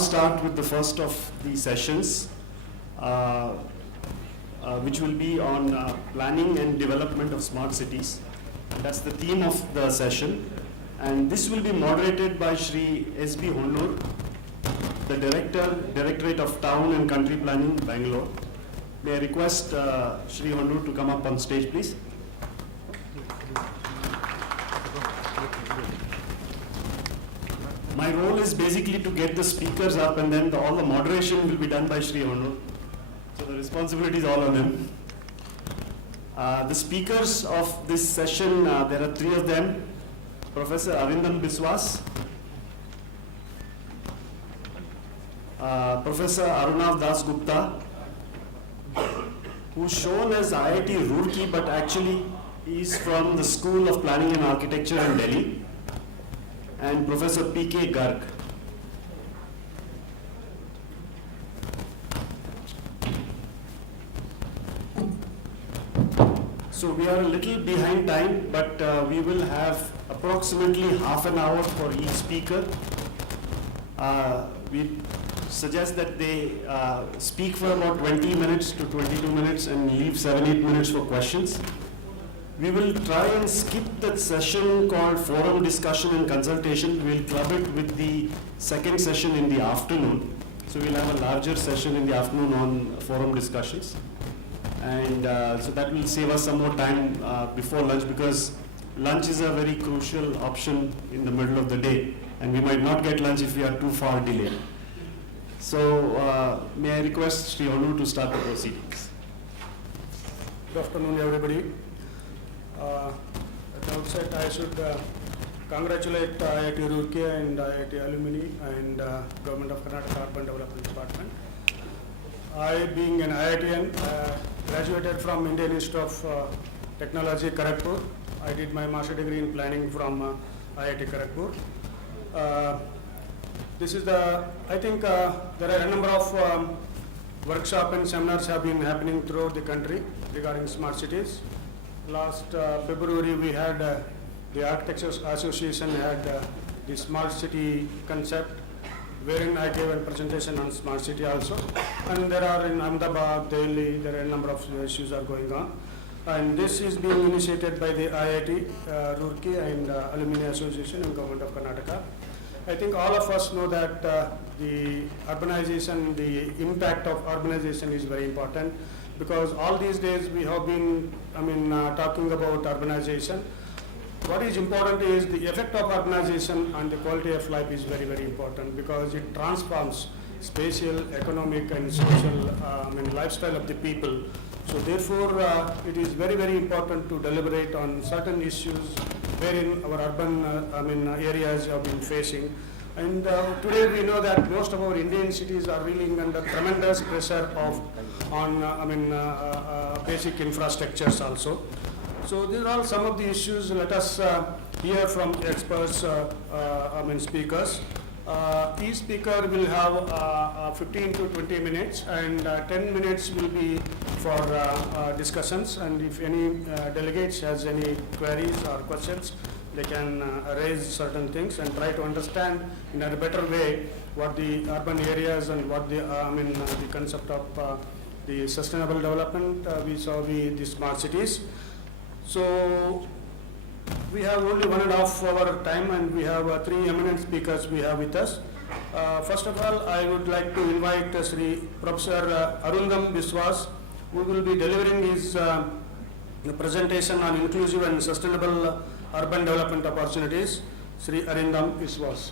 start with the first of the sessions, which will be on planning and development of smart cities. That's the theme of the session. And this will be moderated by Shri S.B. Honnur, the Directorate of Town and Country Planning, Bangalore. May I request Shri Honnur to come up on stage, please. My role is basically to get the speakers up, and then all the moderation will be done by Shri Honnur. So the responsibility is all on him. The speakers of this session, there are three of them. Professor Arindam Biswas, Professor Arunav Das Gupta, who's shown as IIT Roorkee, but actually is from the School of Planning and Architecture in Delhi, and Professor P.K. Garg. So we are a little behind time, but we will have approximately half an hour for each speaker. We suggest that they speak for about 20 minutes to 22 minutes and leave 7-8 minutes for questions. We will try and skip that session called forum discussion and consultation. We'll club it with the second session in the afternoon. So we'll have a larger session in the afternoon on forum discussions. And so that will save us some more time before lunch, because lunch is a very crucial option in the middle of the day. And we might not get lunch if we are too far delayed. So may I request Shri Honnur to start the proceedings. Good afternoon, everybody. At the outset, I should congratulate IIT Roorkee and IIT alumni and Government of Karnataka Urban Development Department. I, being an IITian, graduated from Indian Institute of Technology, Kharagpur. I did my master degree in planning from IIT Kharagpur. This is I think there are a number of workshops and seminars have been happening throughout the country regarding smart cities. Last February, we had the Architects Association had the smart city concept, wherein I gave a presentation on smart city also. And there are in Ahmedabad, Delhi, there are a number of issues are going on. And this is being initiated by the IIT Roorkee and Alumni Association and Government of Karnataka. I think all of us know that the urbanization, the impact of urbanization is very important, because all these days we have been, talking about urbanization. What is important is the effect of urbanization on the quality of life is very, very important, because it transforms spatial, economic, and social lifestyle of the people. So therefore, it is very, very important to deliberate on certain issues wherein our urban areas have been facing. And today we know that most of our Indian cities are reeling under tremendous pressure on basic infrastructures also. So these are all some of the issues. Let us hear from experts, speakers. Each speaker will have 15 to 20 minutes, and 10 minutes will be for discussions. And if any delegates has any queries or questions, they can raise certain things and try to understand in a better way what the urban areas and what the the concept of the sustainable development the smart cities. So we have only 1.5 hour time, and we have three eminent speakers we have with us. First of all, I would like to invite Sri Professor Arindam Biswas, who will be delivering his presentation on inclusive and sustainable urban development opportunities. Sri Arindam Biswas.